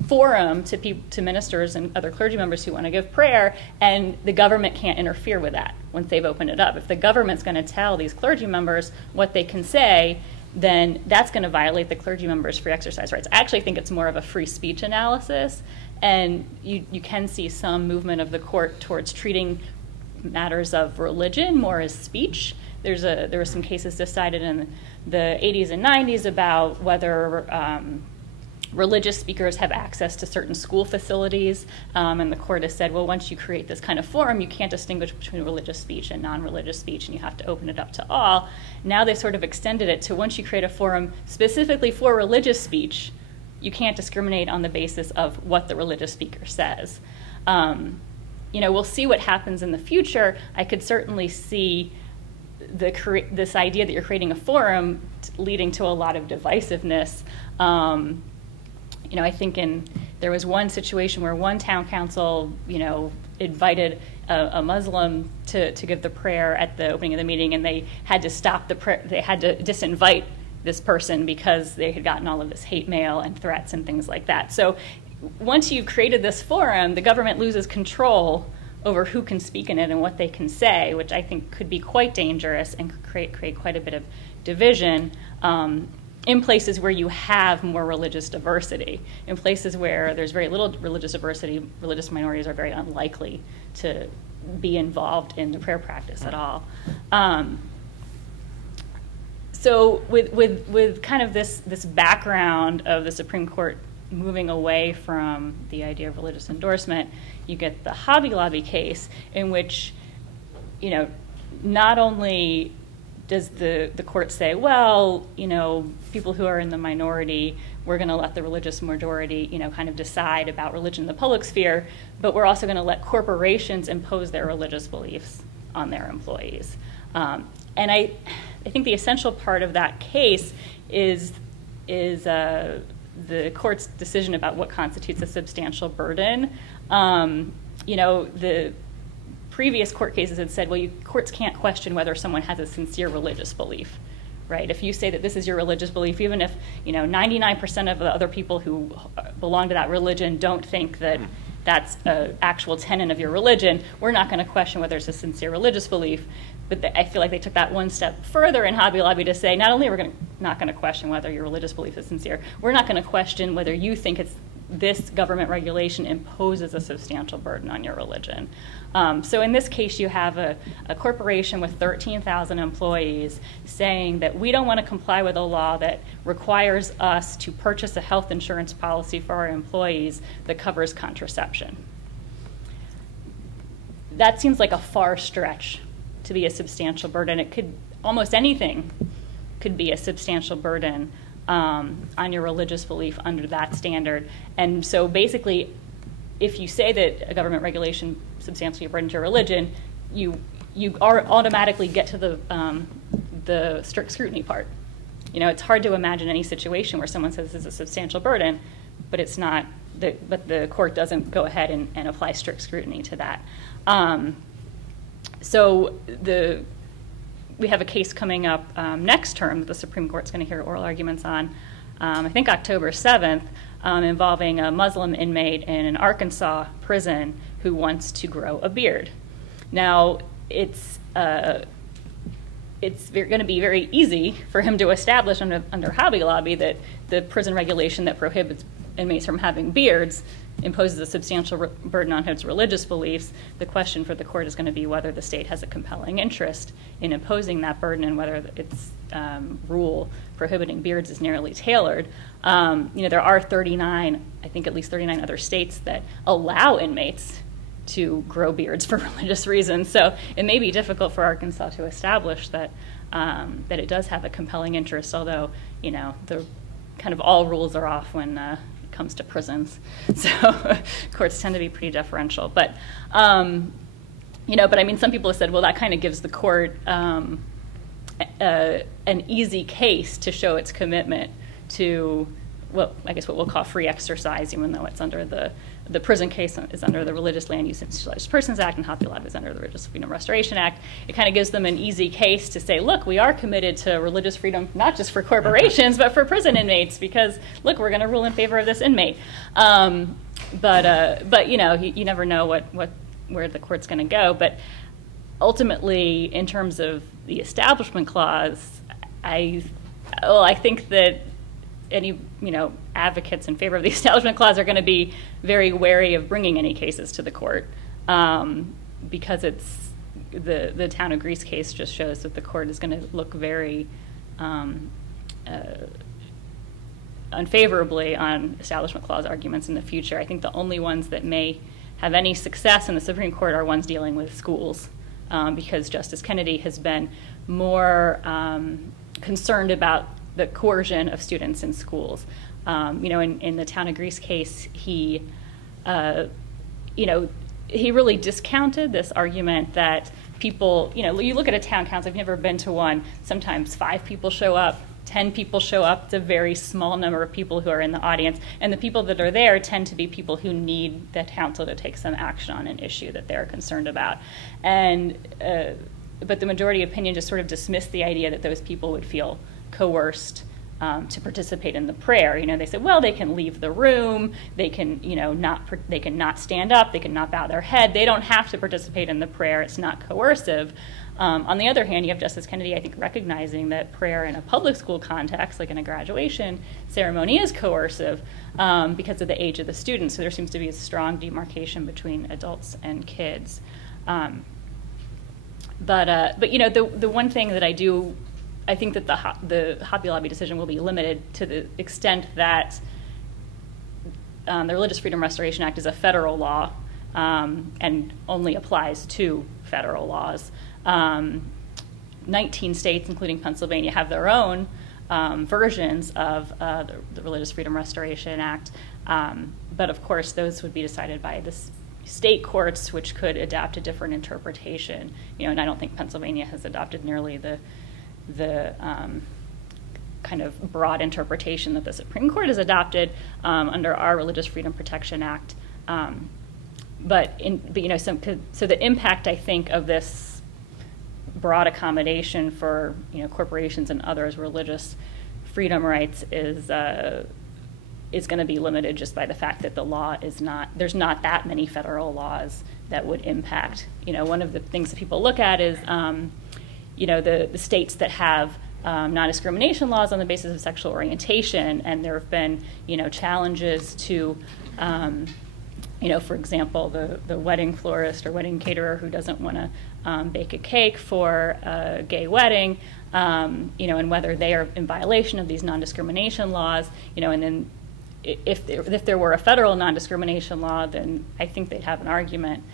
forum to ministers and other clergy members who want to give prayer, and the government can't interfere with that once they've opened it up. If the government's going to tell these clergy members what they can say, then that's going to violate the clergy members' free exercise rights. I actually think it's more of a free speech analysis, and you can see some movement of the court towards treating matters of religion more as speech. There were some cases decided in the 80s and 90s about whether religious speakers have access to certain school facilities, and the court has said, well, once you create this kind of forum, you can't distinguish between religious speech and non-religious speech, and you have to open it up to all. Now they've sort of extended it to once you create a forum specifically for religious speech, you can't discriminate on the basis of what the religious speaker says. We'll see what happens in the future. I could certainly see this idea that you're creating a forum leading to a lot of divisiveness. I think there was one situation where one town council, invited a Muslim to give the prayer at the opening of the meeting, and they had to stop the prayer. They had to disinvite this person because they had gotten all of this hate mail and threats and things like that. So once you've created this forum, the government loses control over who can speak in it and what they can say, which I think could be quite dangerous and could create quite a bit of division. In places where you have more religious diversity. In places where there's very little religious diversity, religious minorities are very unlikely to be involved in the prayer practice at all. So with kind of this background of the Supreme Court moving away from the idea of religious endorsement, you get the Hobby Lobby case in which, not only does the court say, well, people who are in the minority, we're going to let the religious majority, kind of decide about religion in the public sphere, but we're also going to let corporations impose their religious beliefs on their employees. And I think the essential part of that case is the court's decision about what constitutes a substantial burden. The previous court cases had said, well, courts can't question whether someone has a sincere religious belief, right? If you say that this is your religious belief, even if 99% of the other people who belong to that religion don't think that that's an actual tenet of your religion, we're not going to question whether it's a sincere religious belief. But I feel like they took that one step further in Hobby Lobby to say, not only are we not going to question whether your religious belief is sincere, we're not going to question whether you think this government regulation imposes a substantial burden on your religion. So in this case, you have a corporation with 13,000 employees saying that we don't want to comply with a law that requires us to purchase a health insurance policy for our employees that covers contraception. That seems like a far stretch to be a substantial burden. Almost anything could be a substantial burden on your religious belief under that standard. And so basically, if you say that a government regulation substantially burdens your religion, you automatically get to the strict scrutiny part. You know, it's hard to imagine any situation where someone says this is a substantial burden, but it's not. But the court doesn't go ahead and apply strict scrutiny to that. So we have a case coming up next term that the Supreme Court's going to hear oral arguments on, I think October 7th, involving a Muslim inmate in an Arkansas prison who wants to grow a beard. Now, it's going to be very easy for him to establish under Hobby Lobby that the prison regulation that prohibits inmates from having beards imposes a substantial burden on his religious beliefs. The question for the court is going to be whether the state has a compelling interest in imposing that burden and whether its rule prohibiting beards is narrowly tailored. There are 39, I think at least 39 other states that allow inmates to grow beards for religious reasons. So it may be difficult for Arkansas to establish that it does have a compelling interest, although, the kind of all rules are off when it comes to prisons. So courts tend to be pretty deferential. But, some people have said, well, that kind of gives the court an easy case to show its commitment to, well, I guess what we'll call free exercise, even though it's under the prison case is under the Religious Land Use and Institutionalized Persons Act, and Hobby Lobby is under the Religious Freedom Restoration Act. It kind of gives them an easy case to say, look, we are committed to religious freedom, not just for corporations, but for prison inmates, because, look, we're going to rule in favor of this inmate. But you never know where the court's going to go. But ultimately, in terms of the Establishment Clause, I think that any advocates in favor of the Establishment Clause are going to be very wary of bringing any cases to the court, because it's the Town of Greece case just shows that the court is going to look very unfavorably on Establishment Clause arguments in the future. I think the only ones that may have any success in the Supreme Court are ones dealing with schools, because Justice Kennedy has been more concerned about the coercion of students in schools. In the Town of Greece case, he really discounted this argument that people, you look at a town council, I've never been to one, sometimes 5 people show up, 10 people show up. It's a very small number of people who are in the audience, and the people that are there tend to be people who need the council to take some action on an issue that they're concerned about. But the majority opinion just sort of dismissed the idea that those people would feel coerced to participate in the prayer. They said, well, they can leave the room, they can, they can not stand up, they can not bow their head, they don't have to participate in the prayer, it's not coercive. On the other hand, you have Justice Kennedy, I think, recognizing that prayer in a public school context, like in a graduation ceremony, is coercive because of the age of the students. So there seems to be a strong demarcation between adults and kids. But the one thing that I think that the Hobby Lobby decision will be limited to the extent that the Religious Freedom Restoration Act is a federal law and only applies to federal laws. 19 states, including Pennsylvania, have their own versions of the Religious Freedom Restoration Act. But of course, those would be decided by the state courts, which could adopt a different interpretation. And I don't think Pennsylvania has adopted nearly the kind of broad interpretation that the Supreme Court has adopted under our Religious Freedom Protection Act. So the impact, I think, of this broad accommodation for corporations and others' religious freedom rights is going to be limited just by the fact that the law is there's not that many federal laws that would impact. One of the things that people look at is the states that have non-discrimination laws on the basis of sexual orientation, and there have been challenges to for example, the wedding florist or wedding caterer who doesn't want to bake a cake for a gay wedding, and whether they are in violation of these non-discrimination laws, and then if there were a federal non-discrimination law, then I think they'd have an argument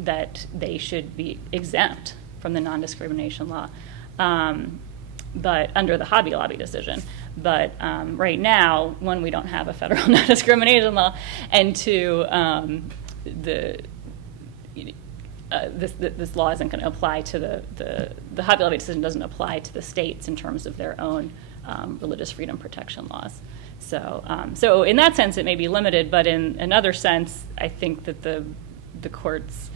that they should be exempt from the non-discrimination law. but under the Hobby Lobby decision. But right now, one, we don't have a federal non-discrimination law, and two, this law isn't going to apply to the Hobby Lobby decision doesn't apply to the states in terms of their own religious freedom protection laws. So in that sense, it may be limited, but in another sense, I think that the courts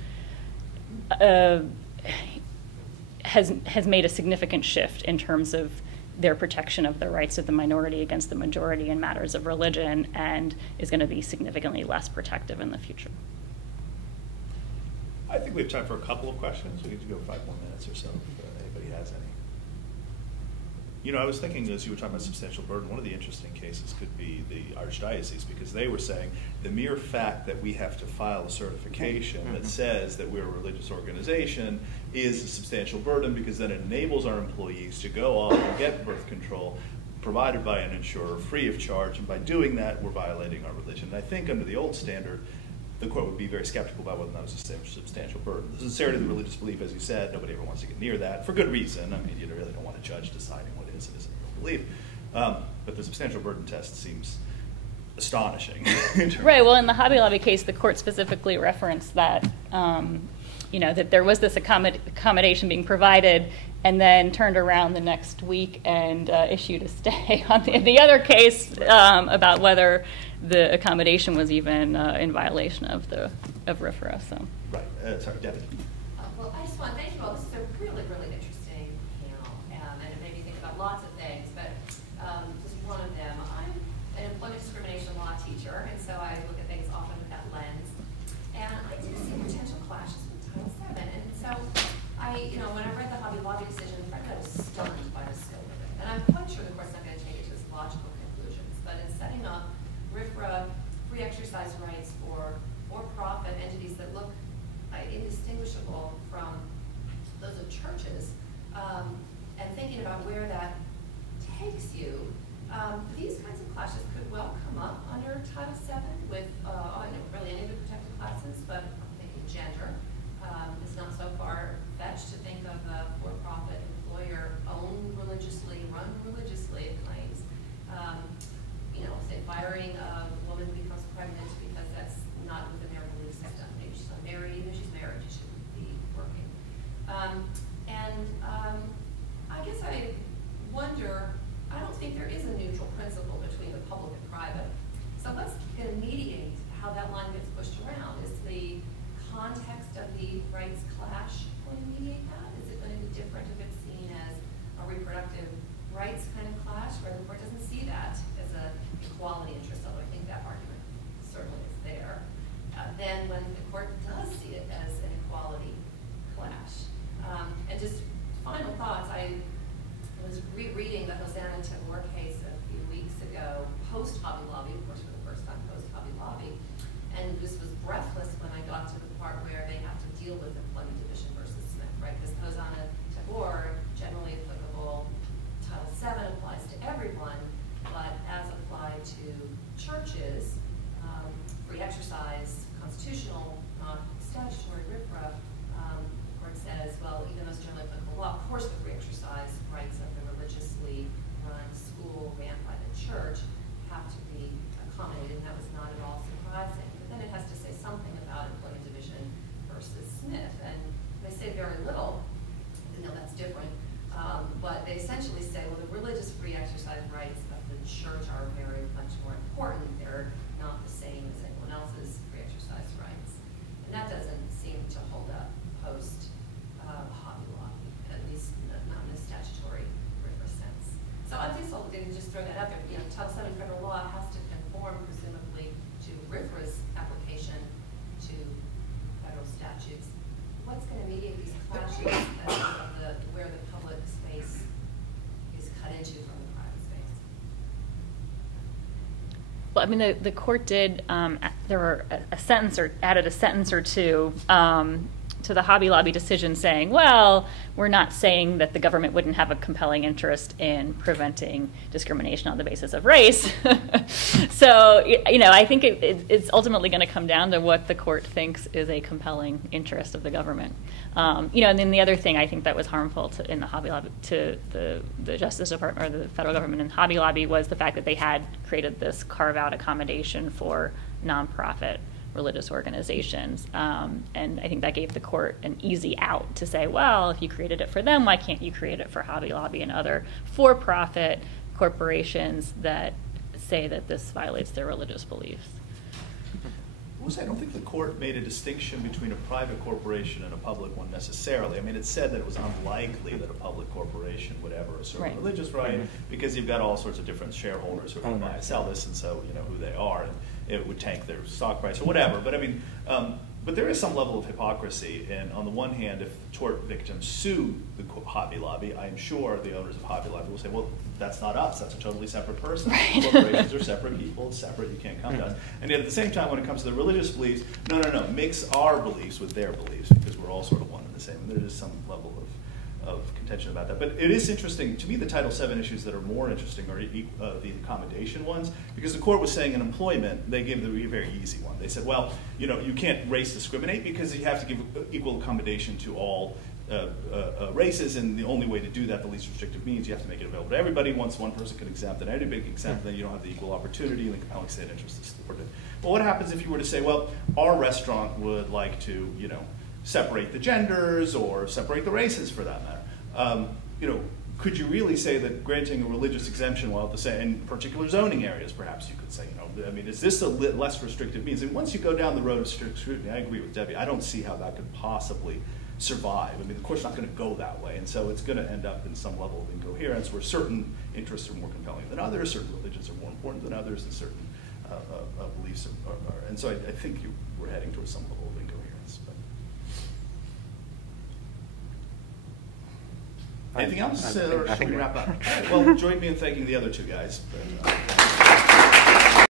has made a significant shift in terms of their protection of the rights of the minority against the majority in matters of religion, and is going to be significantly less protective in the future. I think we have time for a couple of questions. We need to go 5 more minutes or so if anybody has any. You know, I was thinking as you were talking about substantial burden, one of the interesting cases could be the Archdiocese, because they were saying the mere fact that we have to file a certification that says that we're a religious organization is a substantial burden, because then it enables our employees to go off and get birth control provided by an insurer free of charge, and by doing that, we're violating our religion. And I think under the old standard, the court would be very skeptical about whether that was a substantial burden. The sincerity of the religious belief, as you said, nobody ever wants to get near that, for good reason. I mean, you really don't want a judge deciding what is and isn't your belief. But the substantial burden test seems astonishing. Right, well, in the Hobby Lobby case, the court specifically referenced that, that there was this accommodation being provided, and then turned around the next week and issued a stay on the other case about whether the accommodation was even in violation of RFRA. So. Right. Sorry, Devin. Well, I just want to thank you all. This is a really, really interesting panel, and it made me think about lots of things, but just one of them. I'm an employment discrimination law teacher, and so I look at things often with that lens, and I do see potential clashes with Title VII. And so when I read the Hobby Lobby decision, frankly, I was stunned by the scope of it. And I'm quite sure the court's not going to take it to its logical conclusions, but in setting up RFRA free exercise rights for for-profit entities that look indistinguishable from those of churches, and thinking about where that takes you, these kinds of clashes could well come up under Title VII with really any of the protected classes, but I'm thinking gender. It's not so far-fetched to think of a for-profit employer owned religiously, run religiously, it claims. Say firing a woman who becomes pregnant because that's not within their belief system. Maybe she's unmarried, even if she's married, she shouldn't be working. I guess I wonder, I don't think there is a neutral principle between the public and private. So let's get a mediate how that line gets pushed around. Is the context of the rights clash going to mediate that? Is it going to be different if it's seen as a reproductive rights kind of clash, where the court doesn't see that as an equality interest, although I think that argument certainly is there. Then when the court does see it as an equality clash. And just final thoughts, I was rereading the Hosanna Tabor case a few weeks ago, post-Hobby Lobby, of course for the first time post-Hobby Lobby, and just was breathless when I got to the part where they have to deal with employment division versus Smith, right? Because Hosanna Tabor, generally applicable, Title VII applies to everyone, but as applied to churches, free exercise, constitutional, not statutory RFRA, the court says, well, even though it's generally applicable law, of course the free exercise rights of the religiously run school ran by the church have to be accommodated, and that was not at all surprising. But then it has to say something about employment division versus Smith, and they say very little. That's different. But they essentially say, well, the religious free exercise rights of the church are very much more important. They're not the same as anyone else's free exercise rights. And that doesn't seem to hold up post Hobby Lobby, at least not in a statutory RFRA sense. So I just didn't just throw that out there. Title VII federal law has to conform, presumably, to RFRA's application to federal statutes. What's going to mediate these clashes of where the public space is cut into from the private space? Well, I mean, the court did, there were a sentence or added a sentence or two to the Hobby Lobby decision saying, well, we're not saying that the government wouldn't have a compelling interest in preventing discrimination on the basis of race. So, you know, I think it's ultimately going to come down to what the court thinks is a compelling interest of the government. You know, and then the other thing I think that was harmful in the Hobby Lobby to the Justice Department or the federal government and Hobby Lobby was the fact that they had created this carve-out accommodation for nonprofit religious organizations. And I think that gave the court an easy out to say, well, if you created it for them, why can't you create it for Hobby Lobby and other for-profit corporations that say that this violates their religious beliefs? I don't think the court made a distinction between a private corporation and a public one necessarily. I mean, it said that it was unlikely that a public corporation would ever assert a religious right, because you've got all sorts of different shareholders who are going to buy and sell this, and so you know who they are, and it would tank their stock price or whatever. But I mean, but there is some level of hypocrisy, and on the one hand, if tort victims sue the Hobby Lobby, I am sure the owners of Hobby Lobby will say, well, that's not us, that's a totally separate person. Right. Corporations are separate people, it's separate, you can't come to us. And yet at the same time, when it comes to the religious beliefs, no, mix our beliefs with their beliefs, because we're all sort of one and the same, and there is some level of contention about that. But it is interesting, to me the Title VII issues that are more interesting are the accommodation ones, because the court was saying in employment, they gave the very easy one. They said, well, you know, you can't race discriminate because you have to give equal accommodation to all races, and the only way to do that, the least restrictive means, you have to make it available to everybody. Once one person can exempt and everybody can exempt, then you don't have the equal opportunity and the compelling state interest is supported. But what happens if you were to say, well, our restaurant would like to, you know, separate the genders or separate the races for that matter? You know, could you really say that granting a religious exemption while at the same, in particular zoning areas, perhaps you could say, you know, I mean, is this a less restrictive means? And once you go down the road of strict scrutiny, I agree with Debbie, I don't see how that could possibly survive. I mean, the court's not going to go that way, and so it's going to end up in some level of incoherence where certain interests are more compelling than others, certain religions are more important than others, and certain beliefs are. And so I think we're heading towards some level of incoherence. But. Anything else, or should we wrap up? All right, well, join me in thanking the other two guys.